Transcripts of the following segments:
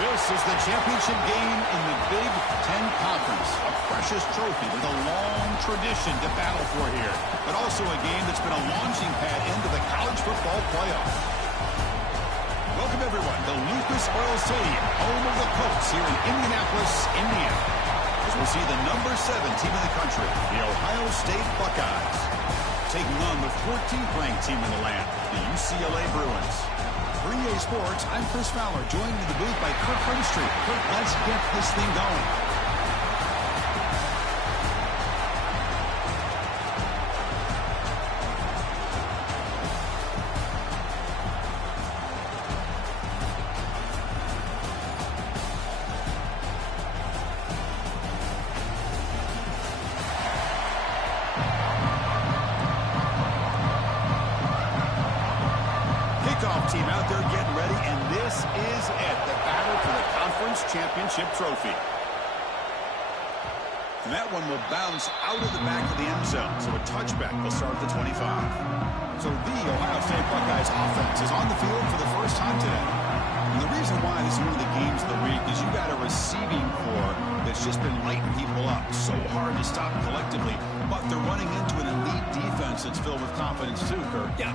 This is the championship game in the Big Ten Conference. A precious trophy with a long tradition to battle for here. But also a game that's been a launching pad into the college football playoff. Welcome, everyone, to Lucas Oil Stadium, home of the Colts here in Indianapolis, Indiana. As we see the number 7 team in the country, the Ohio State Buckeyes, taking on the 14th ranked team in the land, the UCLA Bruins. For EA Sports, I'm Chris Fowler, joined in the booth by Kirk Herbstreit. Kirk, let's get this thing going. Team out there getting ready, and this is it, the battle for the conference championship trophy. And that one will bounce out of the back of the end zone, so a touchback will start at the 25. So the Ohio State Buckeyes offense is on the field for the first time today. And the reason why this is one of the games of the week is you got a receiving core that's just been lighting people up. So hard to stop collectively, but they're running into an elite defense that's filled with confidence too, Kirk. Yeah.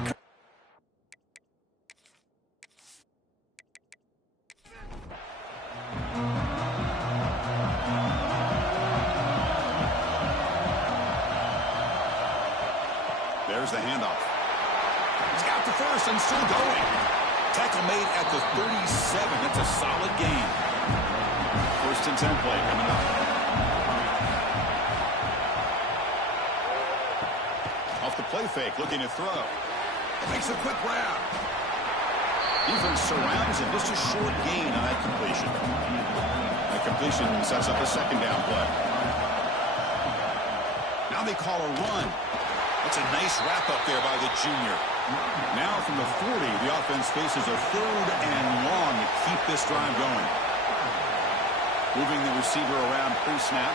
There's the handoff. He's got the first and still going. Tackle made at the 37. That's a solid gain. First and 10 play coming up. Off the play fake, looking to throw. Makes a quick grab. Defense surrounds him. Just a short gain on that completion. That completion sets up a second down play. Now they call a run. That's a nice wrap-up there by the junior. Now from the 40, the offense faces a 3rd and long to keep this drive going. Moving the receiver around pre-snap.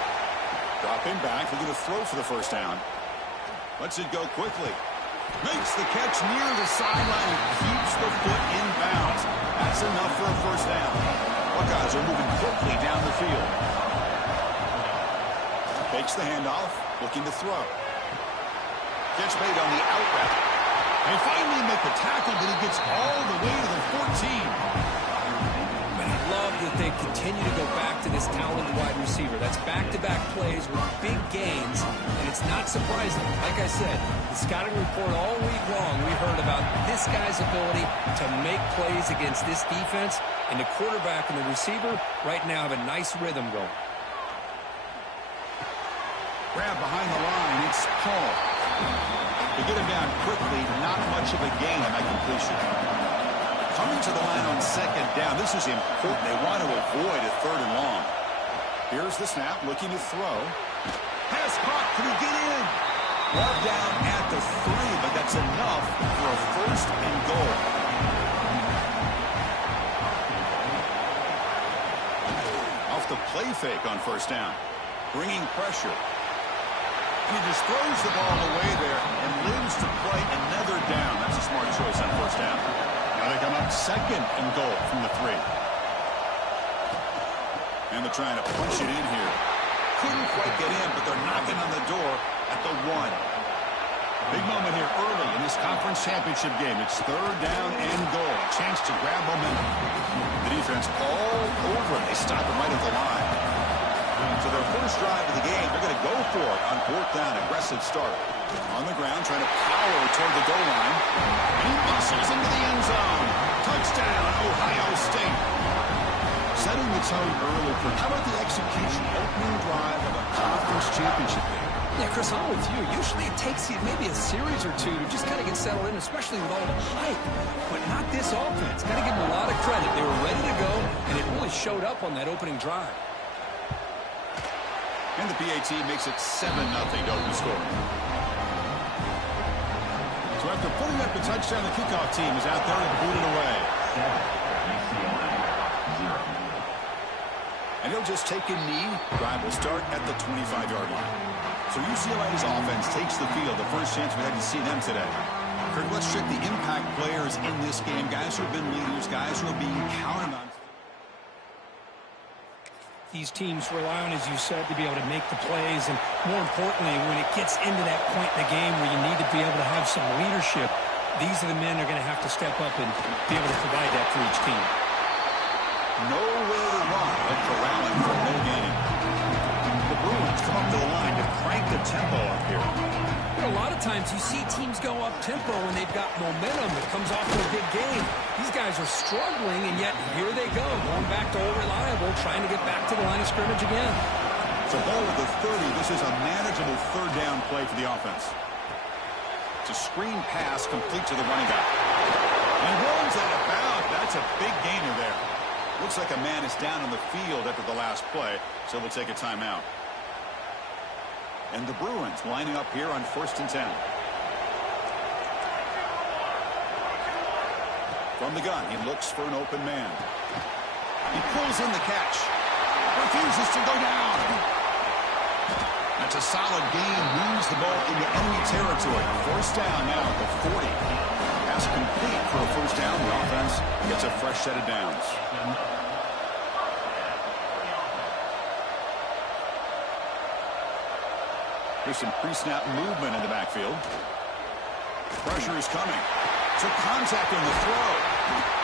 Dropping back, looking to throw for the first down. Lets it go quickly. Makes the catch near the sideline and keeps the foot in bounds. That's enough for a first down. Buckeyes are moving quickly down the field. Takes the handoff, looking to throw. Catch made on the out route. They finally make the tackle, but he gets all the way to the 14. But I love that they continue to go back to this talented wide receiver. That's back-to-back plays with big gains, and it's not surprising. Like I said, the scouting report all week long, we heard about this guy's ability to make plays against this defense, and the quarterback and the receiver right now have a nice rhythm going. Grab behind the line, it's Paul. To get him down quickly, not much of a gain on that completion. Coming to the line on second down, this is important. They want to avoid a 3rd and long. Here's the snap, looking to throw. Pass caught, can he get in? Ball down at the 3, but that's enough for a 1st and goal. Off the play fake on first down. Bringing pressure. He just throws the ball away there and lives to play another down. That's a smart choice on first down. Now they come up 2nd and goal from the 3. And they're trying to punch it in here. Couldn't quite get in, but they're knocking on the door at the 1. Big moment here early in this conference championship game. It's 3rd down and goal. Chance to grab momentum. The defense all over. They stop it right at the line. So their first drive of the game, they're going to go for it on 4th down. Aggressive start. On the ground, trying to power toward the goal line. And he muscles into the end zone. Touchdown, Ohio State. Setting the tone early for how about the execution, opening drive of a conference championship game? Yeah, Chris, I'm with you. Usually it takes you maybe a series or two to just kind of get settled in, especially with all the hype. But not this offense. Got to give them a lot of credit. They were ready to go, and it really showed up on that opening drive. And the PAT makes it 7-0 to open score. So after putting up a touchdown, the kickoff team is out there and booted away. And he'll just take a knee. Drive will start at the 25-yard line. So UCLA's offense takes the field. The first chance we had to see them today. Kurt, let's check the impact players in this game. Guys who have been leaders, guys who are being counted on. These teams rely on, as you said, to be able to make the plays. And more importantly, when it gets into that point in the game where you need to be able to have some leadership, these are the men that are going to have to step up and be able to provide that for each team. Nowhere to run, but corralling for no gain. The Bruins come up to the line to crank the tempo up here. You know, a lot of times you see teams go up tempo when they've got momentum that comes off of a big game. These guys are struggling, and yet here they go, going back to old reliable, trying to get back to the line of scrimmage again. So ball at the 30. This is a manageable third down play for the offense. It's a screen pass complete to the running back. And rolls out of bounds. That's a big gainer there. Looks like a man is down on the field after the last play, so they'll take a timeout. And the Bruins lining up here on 1st and 10. From the gun, he looks for an open man. He pulls in the catch. Refuses to go down. That's a solid gain. Moves the ball into enemy territory. 1st down now at the 40. Pass complete for a 1st down. The offense gets a fresh set of downs. There's some pre-snap movement in the backfield. Pressure is coming. So contact on the throw.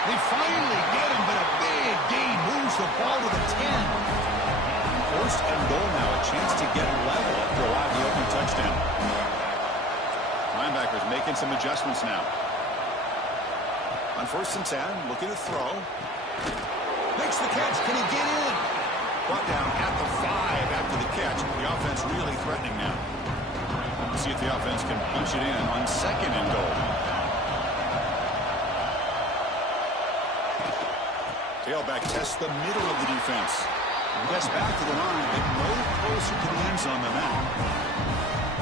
They finally get him, but a big gain moves the ball to the 10. 1st and goal now. A chance to get level after a wide open touchdown. Linebackers making some adjustments now. On 1st and 10, looking to throw. Makes the catch. Can he get in? Brought down at the 5 after the catch. The offense really threatening now. Let's see if the offense can punch it in on 2nd and goal. Tailback tests the middle of the defense. Gets back to the line, but no closer to the end zone than that.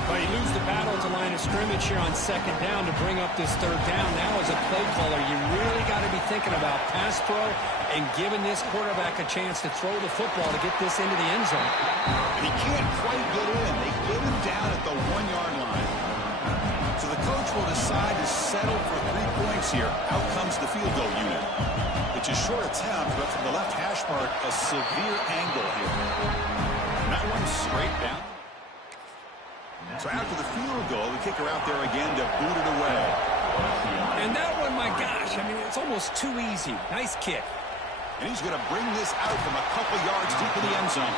Well, you lose the battle at the line of scrimmage here on 2nd down to bring up this 3rd down. Now as a play caller, you really got to be thinking about pass pro and giving this quarterback a chance to throw the football to get this into the end zone. And he can't quite get in. They get him down at the 1-yard line. So the coach will decide to settle for 3 points here. Out comes the field goal unit. It's a short attempt, but from the left hash mark, a severe angle here. And that one straight down. So after the field goal, the kicker out there again to boot it away. And that one, my gosh, I mean, it's almost too easy. Nice kick. And he's going to bring this out from a couple yards deep in the end zone.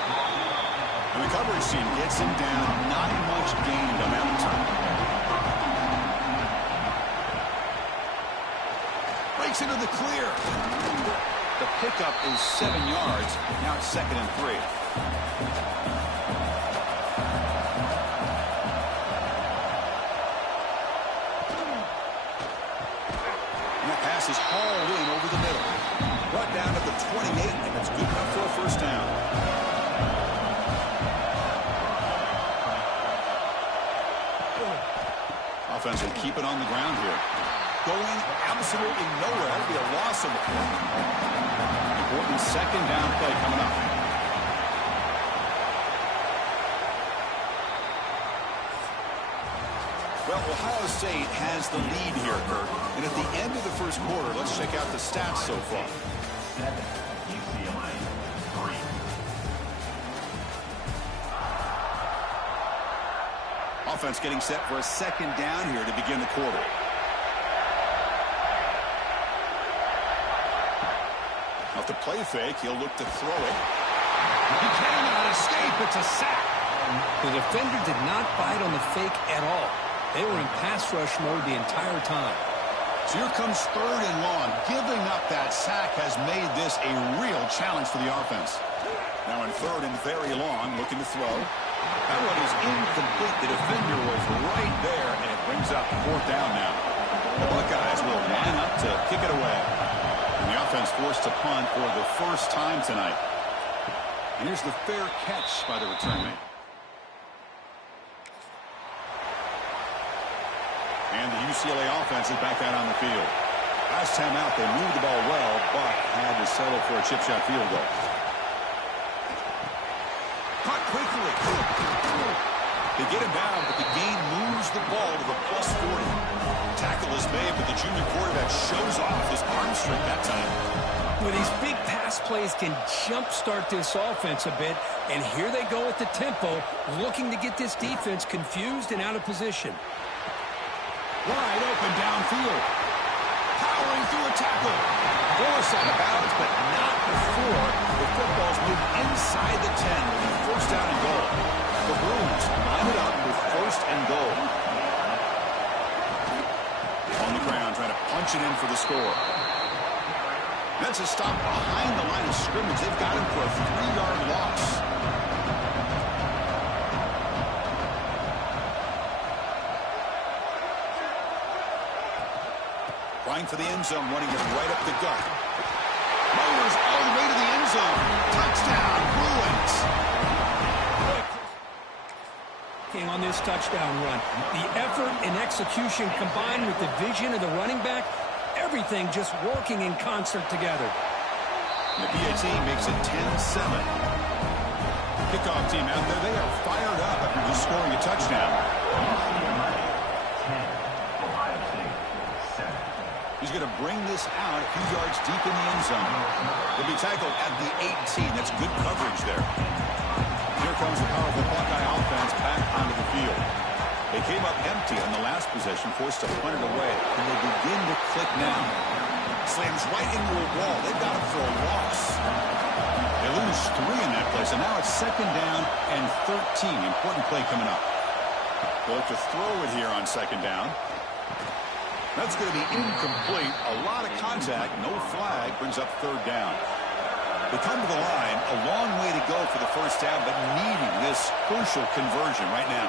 And the coverage team gets him down. Not much gained on that return. Breaks into the clear. The pickup is 7 yards. Now it's 2nd and 3. Is hauled in over the middle. Brought down to the 28, and it's good enough for a 1st down. Offense will keep it on the ground here. Going absolutely nowhere. That'll be a loss of the point. Important 2nd down play coming up. Well, Ohio State has the lead here, Kurt. And at the end of the 1st quarter, let's check out the stats so far. UCLA 3. Offense getting set for a 2nd down here to begin the quarter. Off the play fake, he'll look to throw it. He cannot escape. It's a sack. The defender did not bite on the fake at all. They were in pass rush mode the entire time. So here comes 3rd and long. Giving up that sack has made this a real challenge for the offense. Now in 3rd and very long, looking to throw. That one is incomplete. The defender was right there, and it brings up 4th down now. The Buckeyes will line up to kick it away. And the offense forced to punt for the 1st time tonight. And here's the fair catch by the return man. UCLA offense is back out on the field. Last time out, they moved the ball well, but had to settle for a chip shot field goal. Caught quickly. They get him down, but the gain moves the ball to the +40. Tackle is made, but the junior quarterback shows off his arm strength that time. Well, these big pass plays can jumpstart this offense a bit, and here they go at the tempo, looking to get this defense confused and out of position. Wide open downfield. Powering through a tackle. Force out of bounds, but not before the football's moved inside the 10 with a first down and goal. The Bruins line it up with first and goal. On the ground, trying to punch it in for the score. That's a stop behind the line of scrimmage. They've got him for a 3-yard loss. Flying for the end zone, running it right up the gut. Motors all the way to the end zone. Touchdown, Bruins. On this touchdown run, the effort and execution combined with the vision of the running back, everything just working in concert together. The BIT makes it 10-7. Kickoff team out there, they are fired up after just scoring a touchdown. He's going to bring this out a few yards deep in the end zone. He'll be tackled at the 18. That's good coverage there. Here comes the powerful Buckeye offense back onto the field. They came up empty on the last possession, forced to punt it away, and they begin to click now. Slams right into a wall. They've got it for a loss. They lose 3 in that place, and now it's 2nd down and 13. Important play coming up. They'll look to throw it here on 2nd down. That's going to be incomplete. A lot of contact. No flag. Brings up 3rd down. They come to the line. A long way to go for the first down, but needing this crucial conversion right now.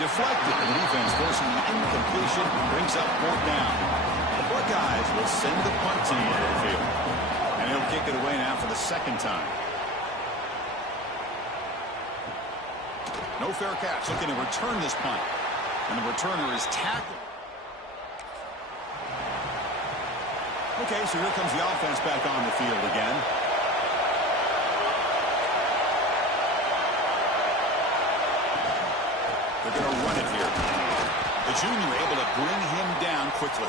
Deflected. The defense forcing the incompletion. Brings up 4th down. The Buckeyes will send the punt team onto the field. And he'll kick it away now for the 2nd time. No fair catch. Looking to return this punt. And the returner is tackled. Okay, so here comes the offense back on the field again. They're going to run it here. The junior able to bring him down quickly.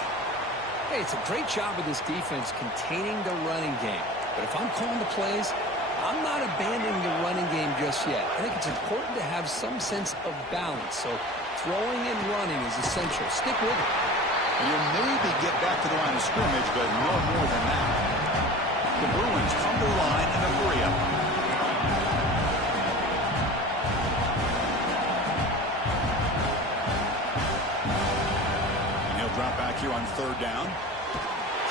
Hey, it's a great job of this defense containing the running game. But if I'm calling the plays, I'm not abandoning the running game just yet. I think it's important to have some sense of balance. So throwing and running is essential. Stick with it. You'll maybe get back to the line of scrimmage, but no more than that. The Bruins come to the line in a hurry up. And he'll drop back here on 3rd down.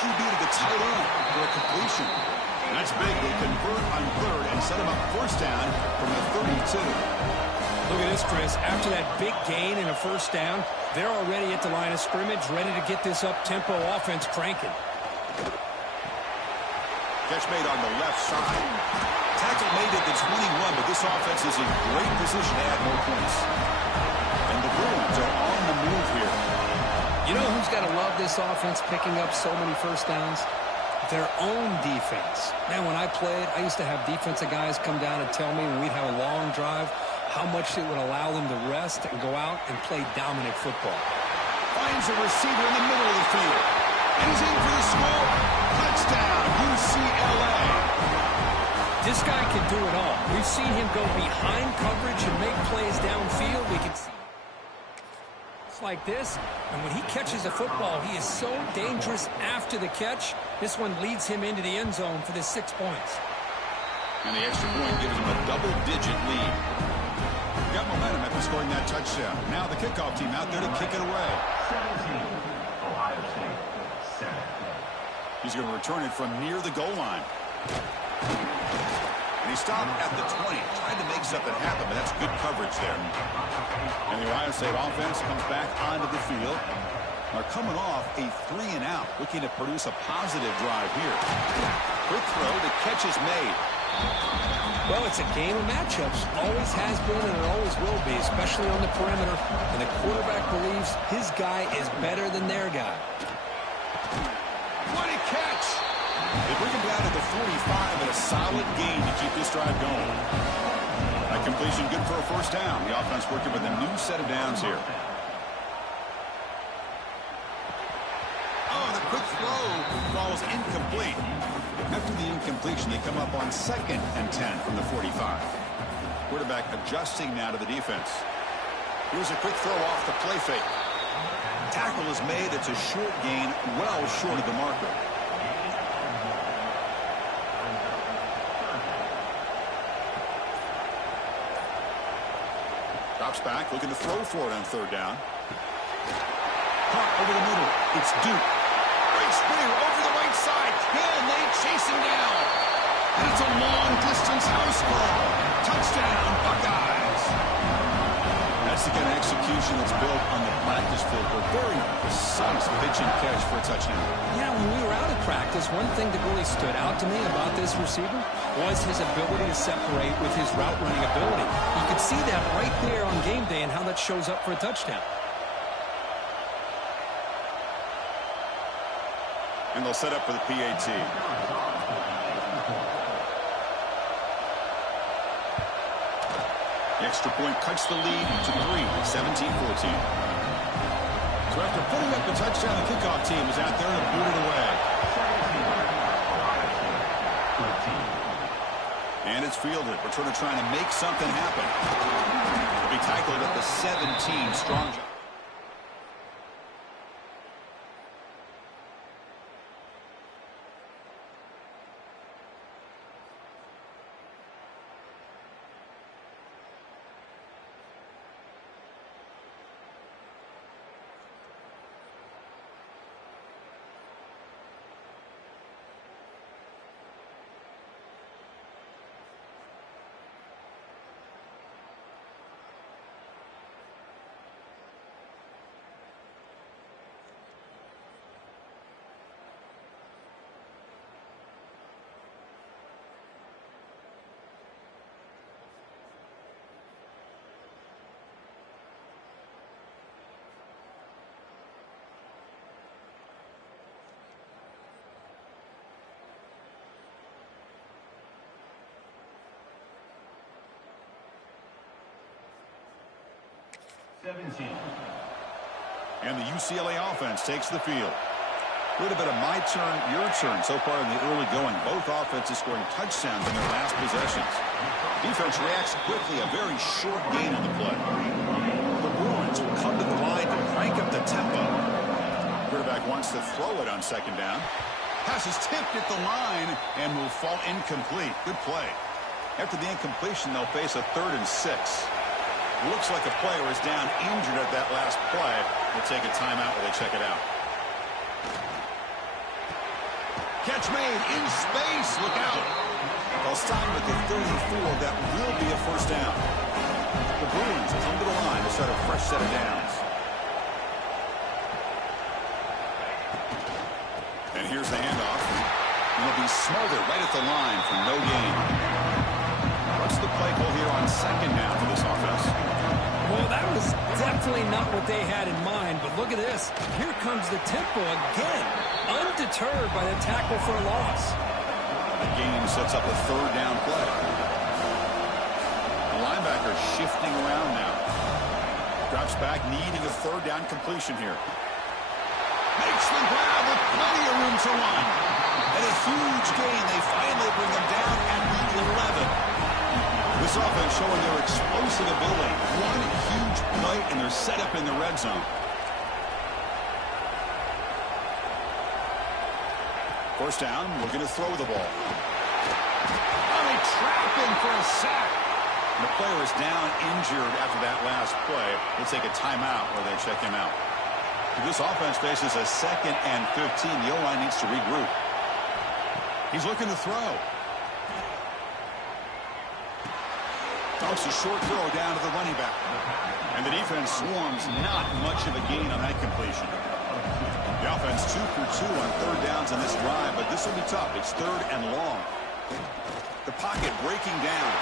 QB to the tight end for a completion. And that's big. They convert on 3rd and set him up 1st down from the 32. Look at this, Chris. After that big gain and a 1st down, they're already at the line of scrimmage, ready to get this up-tempo offense cranking. Catch made on the left side. Tackle made at the 21, but this offense is in great position to add more points. And the Bruins are on the move here. You know who's got to love this offense picking up so many 1st downs? Their own defense. Man, when I played, I used to have defensive guys come down and tell me when we'd have a long drive how much it would allow them to rest and go out and play dominant football. Finds a receiver in the middle of the field. And he's in for the score. Touchdown, UCLA. This guy can do it all. We've seen him go behind coverage and make plays downfield. We can see it's like this. And when he catches a football, he is so dangerous after the catch. This one leads him into the end zone for the 6 points. And the extra point gives him a double-digit lead. Got momentum after scoring that touchdown. Now the kickoff team out there to kick it away. 17, Ohio State, 7. He's going to return it from near the goal line. And he stopped at the 20. Tried to make something happen, but that's good coverage there. And the Ohio State offense comes back onto the field. They're coming off a 3-and-out, looking to produce a positive drive here. Quick throw, the catch is made. Well, it's a game of matchups. Always has been and it always will be, especially on the perimeter. And the quarterback believes his guy is better than their guy. What a catch! They bring him down to the 45 and a solid gain to keep this drive going. That completion good for a first down. The offense working with a new set of downs here. Oh, the quick throw falls incomplete. After the incompletion, they come up on 2nd and 10 from the 45. Quarterback adjusting now to the defense. Here's a quick throw off the play fake. Tackle is made. It's a short gain, well short of the marker. Drops back, looking to throw for it on 3rd down. Caught over the middle. It's Duke. Great spear over the right side. Can they chase him down? And it's a long-distance house ball. Touchdown, Buckeyes. That's the kind of execution that's built on the practice field. A very precise pitch and catch for a touchdown. Yeah, when we were out of practice, one thing that really stood out to me about this receiver was his ability to separate with his route running ability. You could see that right there on game day and how that shows up for a touchdown. And they'll set up for the PAT. The extra point cuts the lead to 3, 17-14. So after putting up the touchdown, the kickoff team is out there to boot it away. And it's fielded. Returner trying to make something happen. He'll be tackled at the 17. Strong job. And the UCLA offense takes the field. A little bit of my turn, your turn so far in the early going. Both offenses scoring touchdowns in their last possessions. Defense reacts quickly, a very short gain on the play. The Bruins will come to the line to crank up the tempo. Quarterback wants to throw it on 2nd down. Pass is tipped at the line and will fall incomplete. Good play. After the incompletion, they'll face a 3rd and 6. Looks like a player is down injured at that last play. They'll take a timeout while they check it out. Catch made in space. Look out. They'll stop at the 34. That will be a first down. The Bruins come to the line to start a fresh set of downs. And here's the handoff. And it'll be smothered right at the line for no gain. What's the play call here on 2nd down for this offense? Well, that was definitely not what they had in mind, but look at this. Here comes the tempo again, undeterred by the tackle for a loss. The game sets up a 3rd down play. The linebacker shifting around now. Drops back, needing a 3rd down completion here. Makes the grab with plenty of room to run. And a huge gain. They finally bring them down at the 11. This offense showing their explosive ability. One huge play, and they're set up in the red zone. First down, looking to throw the ball. Oh, they trap him for a sack. And the player is down injured after that last play. They'll take a timeout where they check him out. This offense faces a 2nd and 15. The O-line needs to regroup. He's looking to throw. It's a short throw down to the running back. And the defense swarms, not much of a gain on that completion. The offense 2 for 2 on 3rd downs in this drive, but this will be tough. It's 3rd and long. The pocket breaking down.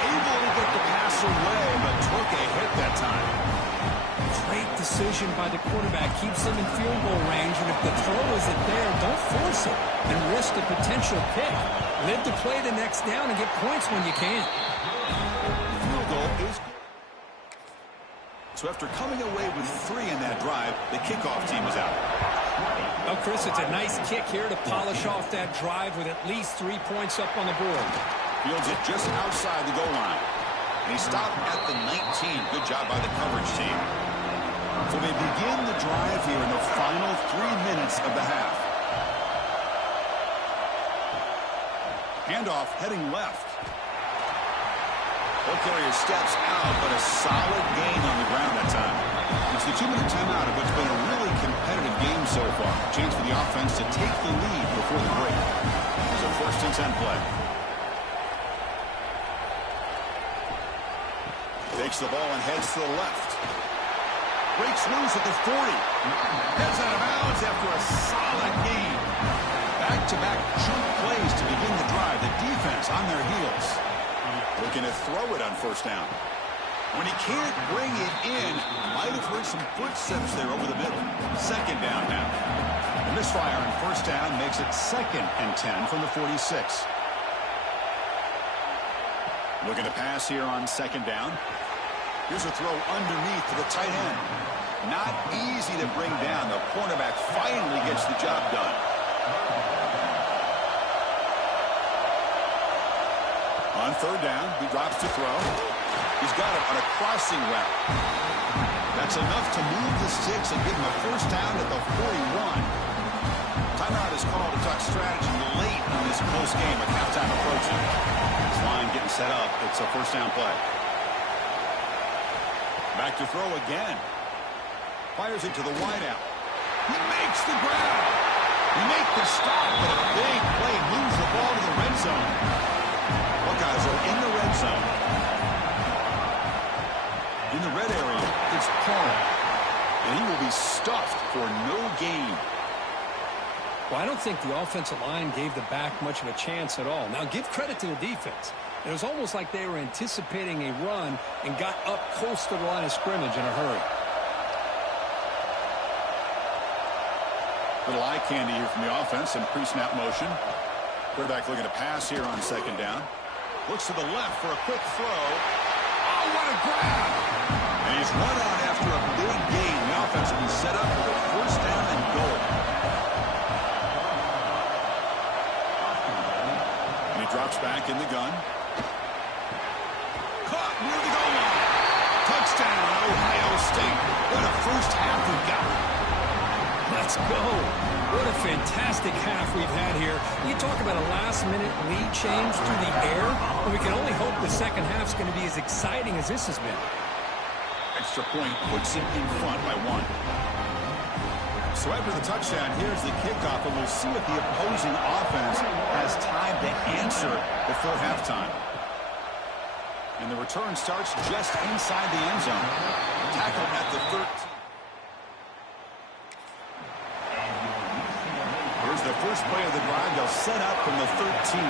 Able to get the pass away, but took a hit that time. Great decision by the quarterback. Keeps them in field goal range, and if the throw isn't there, don't force it and risk a potential pick. Live to play the next down and get points when you can. The field goal is good. So after coming away with 3 in that drive, the kickoff team is out. Well, Chris, it's a nice kick here to polish off that drive with at least 3 points up on the board. Fields it just outside the goal line. And he stopped at the 19. Good job by the coverage team. So they begin the drive here in the final 3 minutes of the half. Handoff heading left. Ball carrier steps out, but a solid gain on the ground that time. It's the 2-minute timeout of what's been a really competitive game so far. Chance for the offense to take the lead before the break. It's a 1st and 10 play. Takes the ball and heads to the left. Breaks loose at the 40. Heads out of bounds after a solid gain. Back-to-back chunk plays to begin the drive. The defense on their heels. Looking to throw it on 1st down. When he can't bring it in, might have heard some footsteps there over the middle. 2nd down now. The misfire on 1st down makes it 2nd and 10 from the 46. Looking to pass here on 2nd down. Here's a throw underneath to the tight end. Not easy to bring down. The cornerback finally gets the job done. On 3rd down, he drops to throw. He's got it on a crossing route. That's enough to move the sticks and give him a 1st down at the 41. Timeout is called to talk strategy late on this close game with halftime approaching. This line getting set up. It's a 1st down play. Back to throw again. Fires it to the wideout. He makes the grab. He makes the stop, but a big play moves the ball to the red zone. Buckeyes are in the red zone. In the red area, it's Paul. And he will be stuffed for no gain. Well, I don't think the offensive line gave the back much of a chance at all. Now, give credit to the defense. It was almost like they were anticipating a run and got up close to the line of scrimmage in a hurry. Little eye candy here from the offense in pre-snap motion. Quarterback looking to pass here on 2nd down. Looks to the left for a quick throw. Oh, what a grab! And he's run out after a big gain. The offense will be set up for the 1st down and goal. And he drops back in the gun. Caught near the goal line. Touchdown, Ohio State. What a 1st half we've got. Let's go. What a fantastic half we've had here. You talk about a last-minute lead change through the air, and we can only hope the 2nd half's going to be as exciting as this has been. Extra point puts it in front by 1. So after the touchdown, here's the kickoff, and we'll see if the opposing offense has time to answer before halftime. And the return starts just inside the end zone. Tackle at the 13. Here's the first play of the drive. They'll set up from the 13.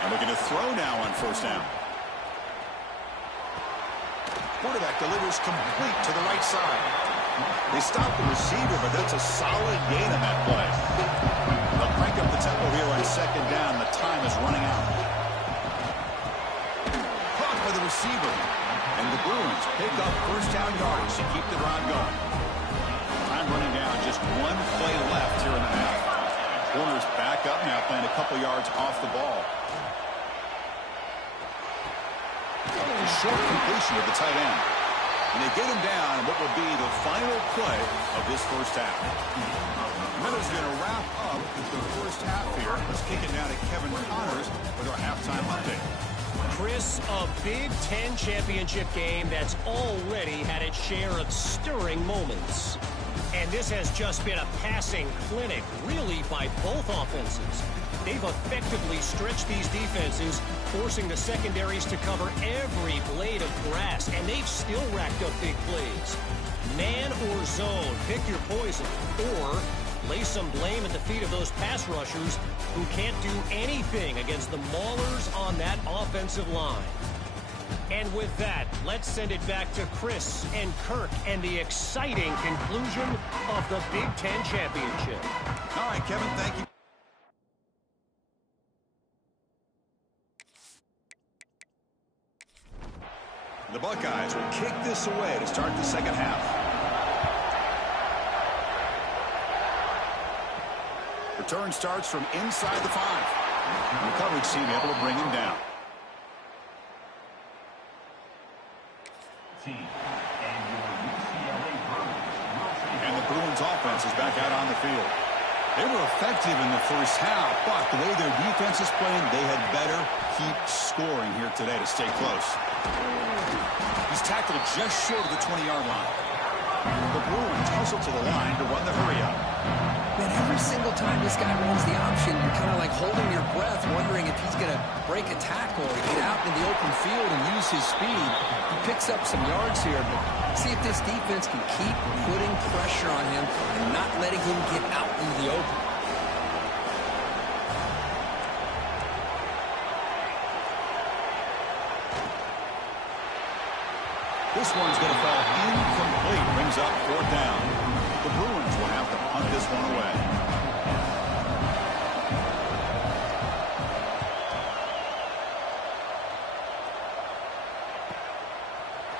And looking to throw now on 1st down. Quarterback delivers complete to the right side. They stop the receiver, but that's a solid gain on that play. They'll crank up the tempo here on 2nd down. The time is running out. Caught by the receiver. And the Bruins pick up 1st down yards to keep the drive going. Time running down. Just 1 play left here in the half. Corners back up now, playing a couple yards off the ball. A short completion of the tight end. And they get him down in what will be the final play of this 1st half. Miller's going to wrap up the 1st half here. Let's kick it down to Kevin Connors with our halftime update. Chris, a Big Ten championship game that's already had its share of stirring moments. And this has just been a passing clinic, really, by both offenses. They've effectively stretched these defenses, forcing the secondaries to cover every blade of grass, and they've still racked up big plays. Man or zone, pick your poison. Or lay some blame at the feet of those pass rushers who can't do anything against the maulers on that offensive line. And with that, let's send it back to Chris and Kirk and the exciting conclusion of the Big Ten Championship. All right, Kevin, thank you. The Buckeyes will kick this away to start the second half. Return starts from inside the 5. The coverage team able to bring him down. And the Bruins offense is back out on the field. They were effective in the first half, but the way their defense is playing, they had better keep scoring here today to stay close. He's tackled just short of the 20-yard line. The Bruins hustle to the line to run the hurry-up. Man, every single time this guy runs the option, you're kind of like holding your breath, wondering if he's going to break a tackle or get out in the open field and use his speed. He picks up some yards here, but see if this defense can keep putting pressure on him and not letting him get out into the open. This one's going to fall incomplete. Brings up 4th down. The Bruins will have to punt this one away.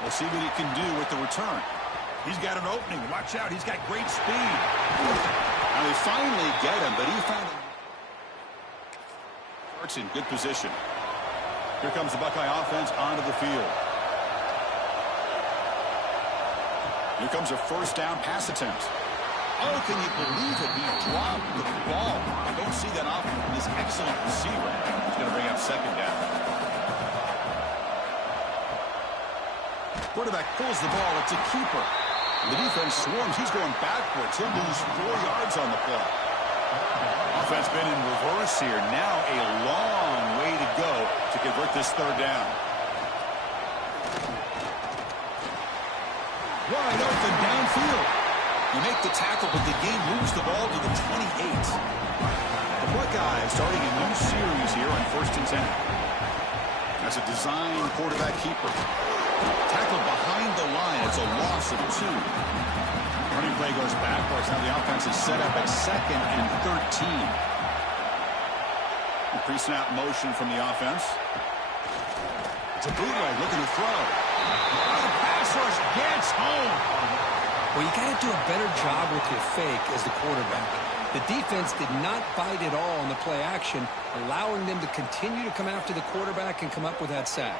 We'll see what he can do with the return. He's got an opening. Watch out. He's got great speed. Now they finally get him, but he found him. Starts in good position. Here comes the Buckeye offense onto the field. Here comes a 1st down pass attempt. Oh, can you believe it? He dropped the ball. I don't see that often from this excellent receiver. He's going to bring up 2nd down. Quarterback pulls the ball. It's a keeper. The defense swarms. He's going backwards. He'll lose 4 yards on the play. Offense been in reverse here. Now a long way to go to convert this 3rd down. Wide open downfield. You make the tackle, but the game moves the ball to the 28. The Buckeyes starting a new series here on 1st and 10. That's a design quarterback keeper. Tackled behind the line. It's a loss of 2. Running play goes backwards. Now the offense is set up at 2nd and 13. A pre-snap motion from the offense. It's a bootleg looking to throw. The pass rush gets home. Well, you got to do a better job with your fake as the quarterback. The defense did not bite at all on the play action, allowing them to continue to come after the quarterback and come up with that sack.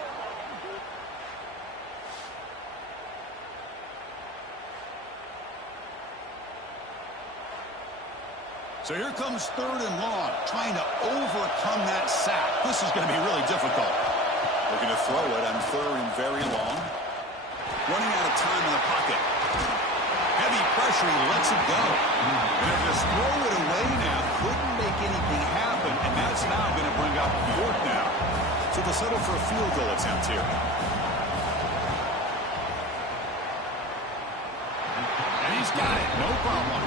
So here comes 3rd and long, trying to overcome that sack. This is going to be really difficult. Looking to throw it on 3rd and very long. Running out of time in the pocket. Heavy pressure, he lets it go. And if just throw it away now, couldn't make anything happen, and that's now going to bring up 4th down. So they'll settle for a field goal attempt here. And he's got it, no problem.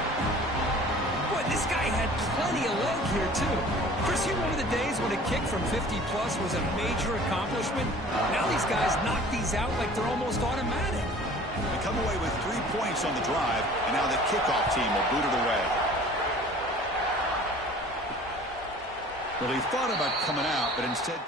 Boy, this guy had plenty of leg here, too. Chris, you remember the days when a kick from 50-plus was a major accomplishment? Now these guys knock these out like they're almost automatic. They come away with 3 points on the drive, and now the kickoff team will boot it away. Well, he thought about coming out, but instead...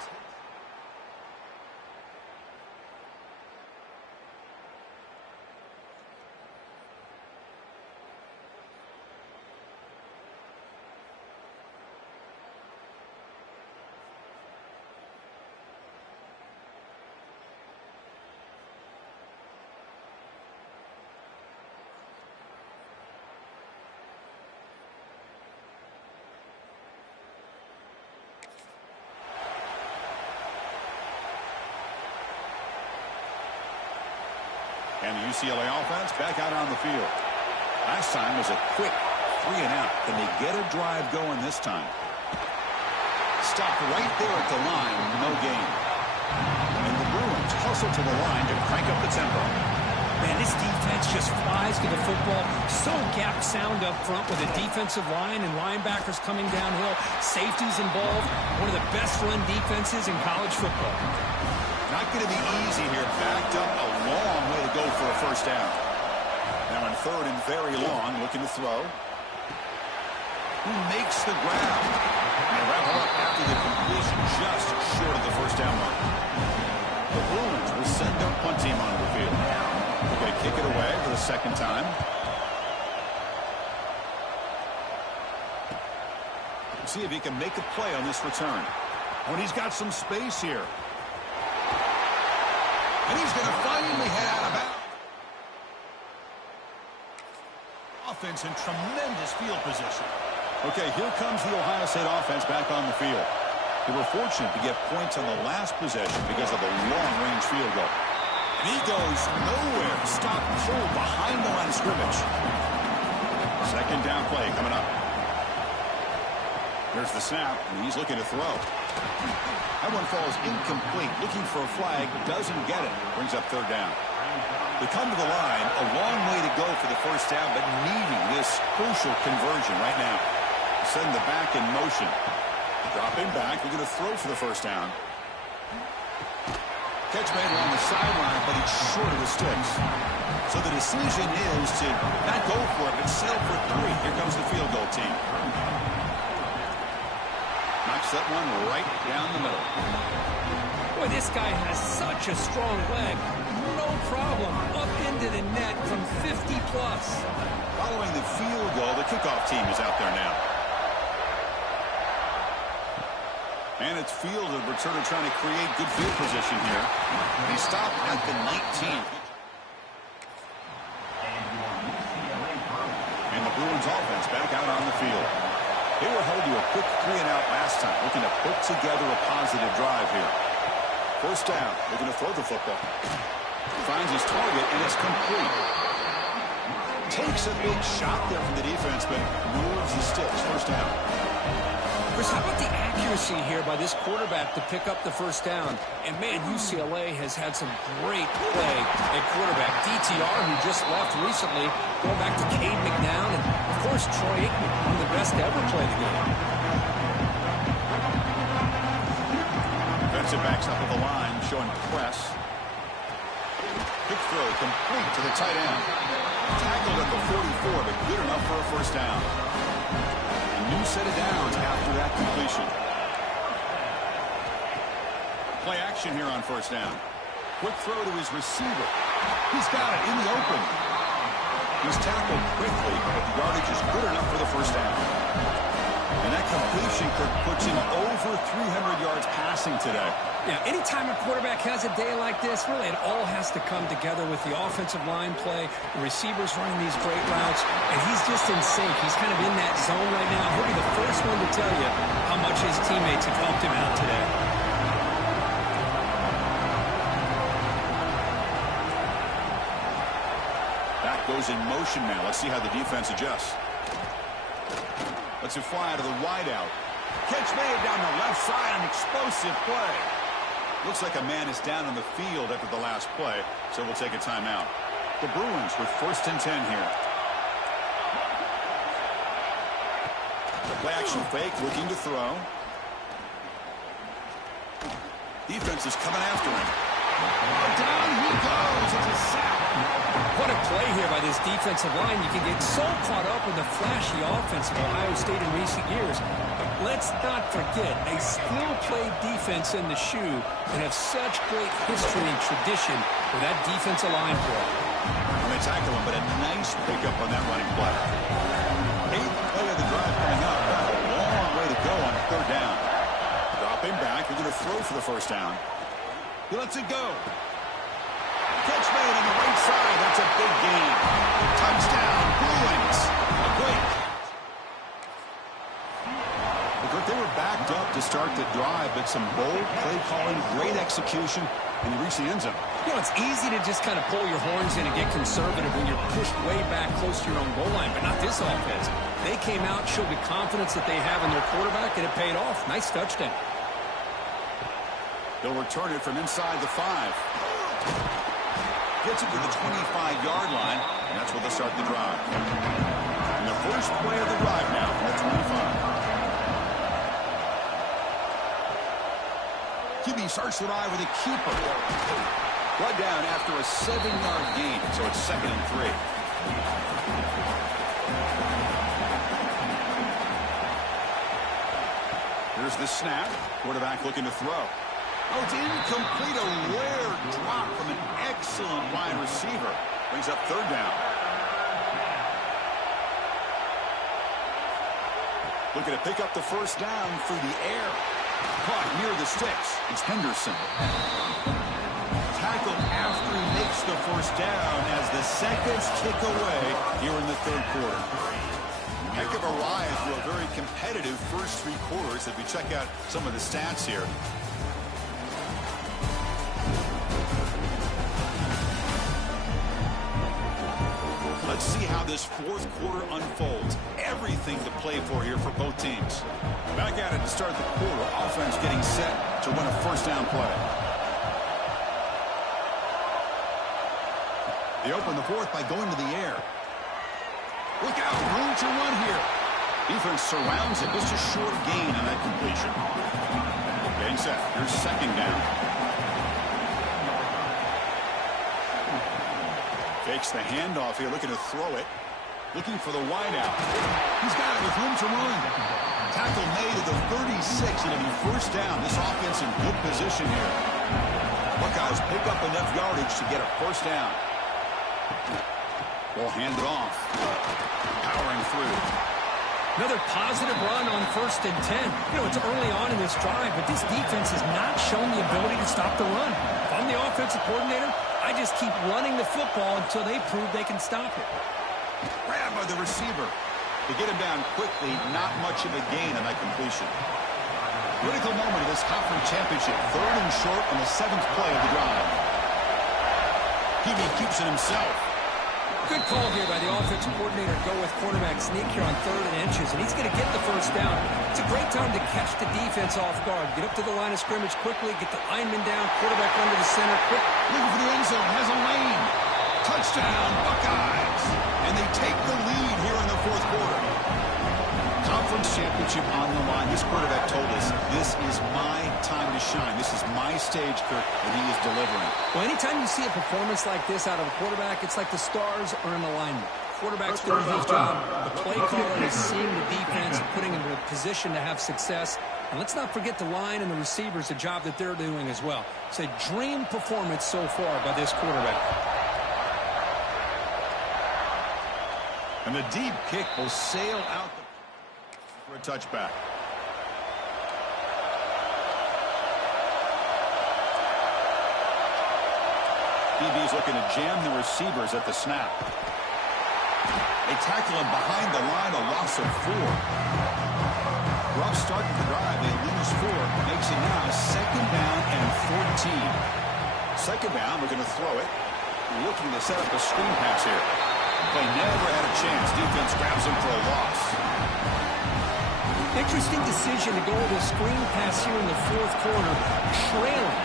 And the UCLA offense back out on the field. Last time was a quick 3 and out. Can they get a drive going this time? Stop right there at the line. No gain. And the Bruins hustle to the line to crank up the tempo. Man, this defense just flies to the football. So gap sound up front with a defensive line and linebackers coming downhill. Safeties involved. One of the best run defenses in college football. Not going to be easy here. Backed up a long way to go for a first down. Now in third and very long, looking to throw. Who makes the grab? And wrap it up after the completion, just short of the first down mark. The Bruins will send their punt team onto the field. They're going to kick it away for the second time. See if he can make a play on this return. When he's got some space here. And he's going to finally head out of bounds. Offense in tremendous field position. Okay, here comes the Ohio State offense back on the field. They were fortunate to get points on the last possession because of a long-range field goal. And he goes nowhere. Stop cold behind the line of scrimmage. Second down play coming up. There's the snap, and he's looking to throw. That one falls incomplete. Looking for a flag, doesn't get it. Brings up third down. They come to the line, a long way to go for the first down, but needing this crucial conversion right now. Send the back in motion. Dropping back, we're going to throw for the first down. Catch made along the sideline, but he's short of the sticks. So the decision is to not go for it, but settle for 3. Here comes the field goal team. Knocks that one right down the middle. Boy, this guy has such a strong leg. No problem. Up into the net from 50+. Following the field goal, the kickoff team is out there now. And it's fielded. Returner trying to create good field position here. They stop at the 19. And the Bruins offense back out on the field. They were held to a quick 3-and-out last time, looking to put together a positive drive here. First down, they're going to throw the football. Finds his target, and it's complete. Takes a big shot there from the defense, but moves the sticks. First down. Chris, how about the accuracy here by this quarterback to pick up the first down? And, man, UCLA has had some great play at quarterback. DTR, who just left recently, going back to Cade McNown, and, of course, Troy Aikman, one of the best to ever play the game. Defensive backs up at the line, showing press. Quick throw, complete to the tight end. Tackled at the 44, but good enough for a first down. A new set of downs after that completion. Play action here on first down. Quick throw to his receiver. He's got it in the open. He's tackled quickly, but the yardage is good enough for the first down. And that completion, Kirk, puts him over 300 yards passing today. Yeah, anytime a quarterback has a day like this, really it all has to come together with the offensive line play, the receivers running these great routes, and he's just in sync. He's kind of in that zone right now. He'll be the first one to tell you how much his teammates have helped him out today. Back goes in motion now. Let's see how the defense adjusts. Lets it fly to the wideout. Catch made down the left side, an explosive play. Looks like a man is down on the field after the last play, so we'll take a timeout. The Bruins with first and 10 here. The play action fake, looking to throw. Defense is coming after him. Down he goes. It's a sack. What a play here by this defensive line. You can get so caught up in the flashy offense of Ohio State in recent years. But let's not forget, a skill-played defense in the shoe and have such great history and tradition with that defensive line play. And they tackle him, but a nice pickup on that running play. 8th play of the drive coming up. Got a long way to go on third down. Dropping back. They're going to throw for the first down. He lets it go. Catch made on the right side. That's a big gain. Touchdown, Bruins. A great. They were backed up to start the drive, but some bold play calling, great execution, and he reached the end zone. You know, it's easy to just kind of pull your horns in and get conservative when you're pushed way back close to your own goal line, but not this offense. They came out, showed the confidence that they have in their quarterback, and it paid off. Nice touchdown. They'll return it from inside the 5. Gets it to the 25-yard line, and that's where they start the drive. And the first play of the drive now from the 25. QB starts the drive with a keeper. Brought down after a 7-yard gain, so it's 2nd and 3. Here's the snap. Quarterback looking to throw. Oh, it's incomplete. A rare drop from an excellent wide receiver. Brings up 3rd down. Looking to pick up the first down through the air. Caught near the sticks. It's Henderson. Tackled after he makes the first down as the seconds tick away here in the 3rd quarter. Heck of a ride through a very competitive first 3 quarters if we check out some of the stats here. Let's see how this 4th quarter unfolds. Everything to play for here for both teams. Back at it to start the quarter. Offense getting set to run a first down play. They open the 4th by going to the air. Look out, room to run here. Defense surrounds it. Just a short gain on that completion. Getting set. Here's 2nd down. Fakes the handoff here, looking to throw it. Looking for the wideout. He's got it with room to run. Tackle made at the 36, and it'll be first down. This offense in good position here. Buckeyes pick up enough yardage to get a first down. Ball handed off. Powering through. Another positive run on 1st and 10. You know, it's early on in this drive, but this defense has not shown the ability to stop the run. If I'm the offensive coordinator, I just keep running the football until they prove they can stop it. Grab by the receiver. To get him down quickly, not much of a gain on that completion. Critical moment of this conference championship. 3rd and short on the 7th play of the drive. Peavy keeps it himself. Good call here by the offensive coordinator to go with quarterback sneak here on 3rd and inches, and he's going to get the first down. It's a great time to catch the defense off guard. Get up to the line of scrimmage quickly, get the lineman down, quarterback under the center, quick. Looking for the end zone, has a lane. Touchdown, Buckeyes. And they take the lead here in the 4th quarter. Conference championship on the line. This quarterback told us, this is my time to shine. This is my stage, Kirk, and he is delivering. Well, anytime you see a performance like this out of a quarterback, it's like the stars are in alignment. Quarterback's doing his job. The play caller is seeing the defense and putting him in a position to have success. And let's not forget the line and the receivers, the job that they're doing as well. It's a dream performance so far by this quarterback. And the deep kick will sail out for a touchback. DB's looking to jam the receivers at the snap. They tackle him behind the line, a loss of 4. Rough start to the drive, they lose 4. Makes it now 2nd down and 14. 2nd down, we're going to throw it. Looking to set up a screen pass here. Play never had a chance. Defense grabs him for a loss. Interesting decision to go with a screen pass here in the 4th quarter, trailing.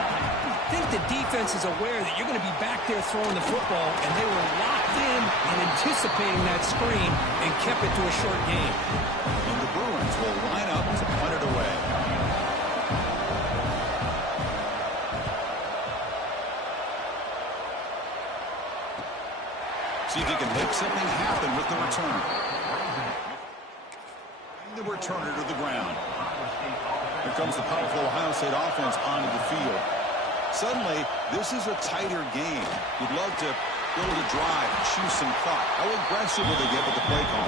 I think the defense is aware that you're going to be back there throwing the football, and they were locked in and anticipating that screen and kept it to a short gain. And the Bruins will line up to punt it away. See if he can make something happen with the return. The returner to the ground. Here comes the powerful Ohio State offense onto the field. Suddenly, this is a tighter game. You'd love to build a drive, choose some clock. How aggressive will they get with the play call?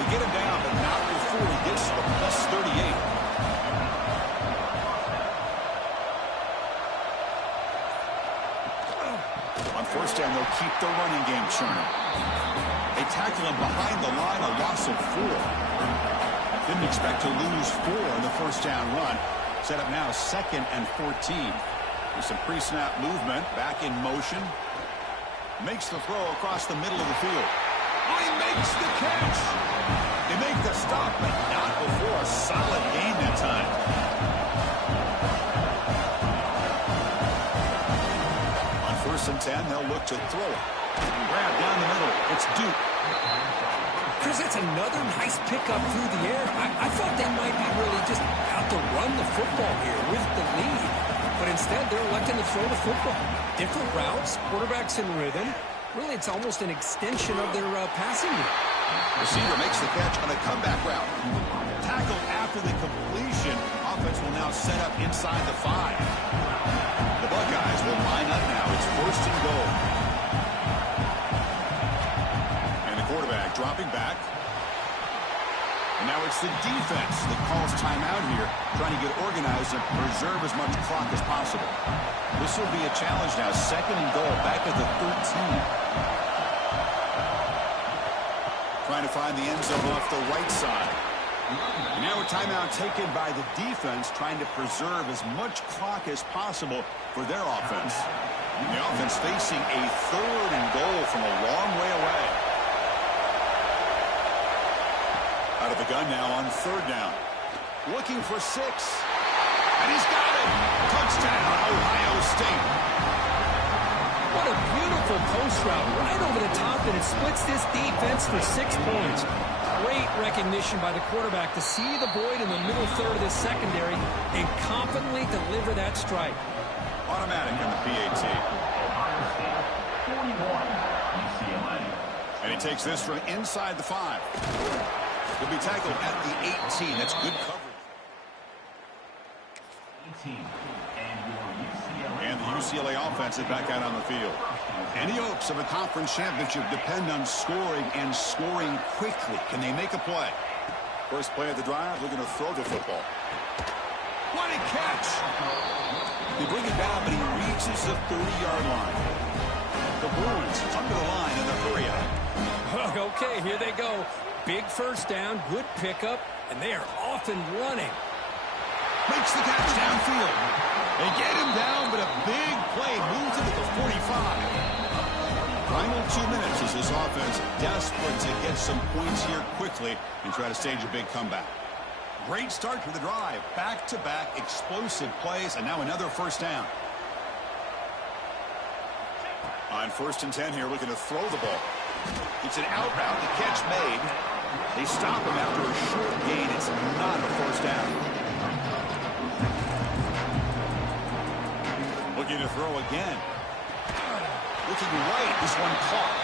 They get him down, but not before he gets to the plus 38. On first down, they'll keep the running game churning. They tackle him behind the line, a loss of 4. Didn't expect to lose 4 in the first down run. Set up now 2nd and 14. With some pre-snap movement, back in motion. Makes the throw across the middle of the field. Oh, he makes the catch. They make the stop, but not before a solid gain that time. On first and 10. They'll look to throw it. Grab down the middle. It's Duke. Chris, that's another nice pickup through the air. I thought they might be really just out to run the football here with the lead. But instead, they're electing to throw the football. Different routes, quarterbacks in rhythm. Really, it's almost an extension of their passing game. Receiver makes the catch on a comeback route. Tackle after the completion. Offense will now set up inside the 5. The Buckeyes will line up now. It's 1st and goal. And the quarterback dropping back. And now it's the defense that calls timeout here, trying to get organized and preserve as much clock as possible. This will be a challenge now. 2nd and goal, back at the 13. Trying to find the end zone off the right side. And now a timeout taken by the defense, trying to preserve as much clock as possible for their offense. And the offense facing a 3rd and goal from a long way away. Out of the gun now on 3rd down. Looking for 6. And he's got it. Touchdown, Ohio State. What a beautiful post route right over the top, and it splits this defense for 6 points. Great recognition by the quarterback to see the void in the middle third of this secondary and confidently deliver that strike. Automatic in the PAT. Ohio State 41, UCLA. And he takes this from inside the 5. He'll be tackled at the 18. That's good coverage. 18. And the UCLA offense is back out on the field. Any hopes of a conference championship depend on scoring and scoring quickly. Can they make a play? First play of the drive, we're going to throw the football. What a catch! They bring it down, but he reaches the 30-yard line. The Bruins under the line in the hurry up. Okay, here they go. Big first down, good pickup, and they are off and running. Makes the catch downfield. They get him down, but a big play moves it to the 45. Final 2 minutes as this offense desperate to get some points here quickly and try to stage a big comeback. Great start for the drive. Back-to-back explosive plays, and now another first down. On 1st and 10 here, looking to throw the ball. It's an out route. The catch made. They stop him after a short gain. It's not a first down. Looking to throw again. Looking right. This one caught.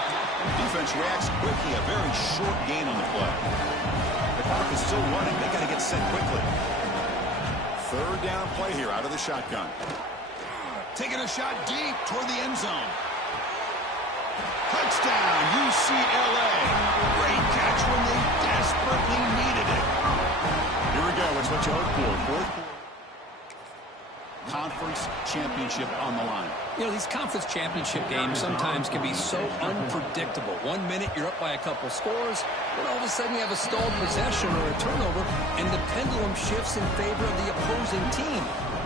Defense reacts quickly. A very short gain on the play. The clock is still running. They got to get set quickly. 3rd down play here out of the shotgun. Taking a shot deep toward the end zone. Touchdown, UCLA. Great catch when they desperately needed it. Here we go. It's what you hope for. 4th quarter. Conference championship on the line. You know, these conference championship games sometimes can be so unpredictable. 1 minute you're up by a couple scores, then all of a sudden you have a stalled possession or a turnover, and the pendulum shifts in favor of the opposing team.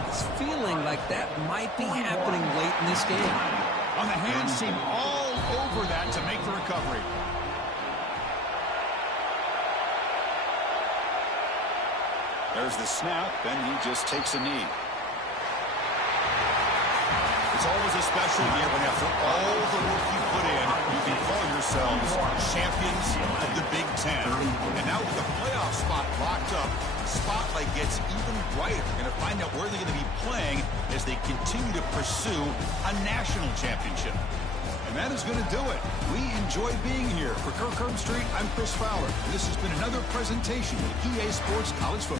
It's feeling like that might be happening late in this game. On the hands team all over that to make the recovery. There's the snap, and he just takes a knee. It's always a special year when after all the work you put in, you can call yourselves champions of the Big Ten. And now with the playoff spot locked up, the spotlight gets even brighter. We're going to find out where they're going to be playing as they continue to pursue a national championship. And that is going to do it. We enjoy being here. For Kirk Herbstreit, I'm Chris Fowler. This has been another presentation of EA Sports College Football.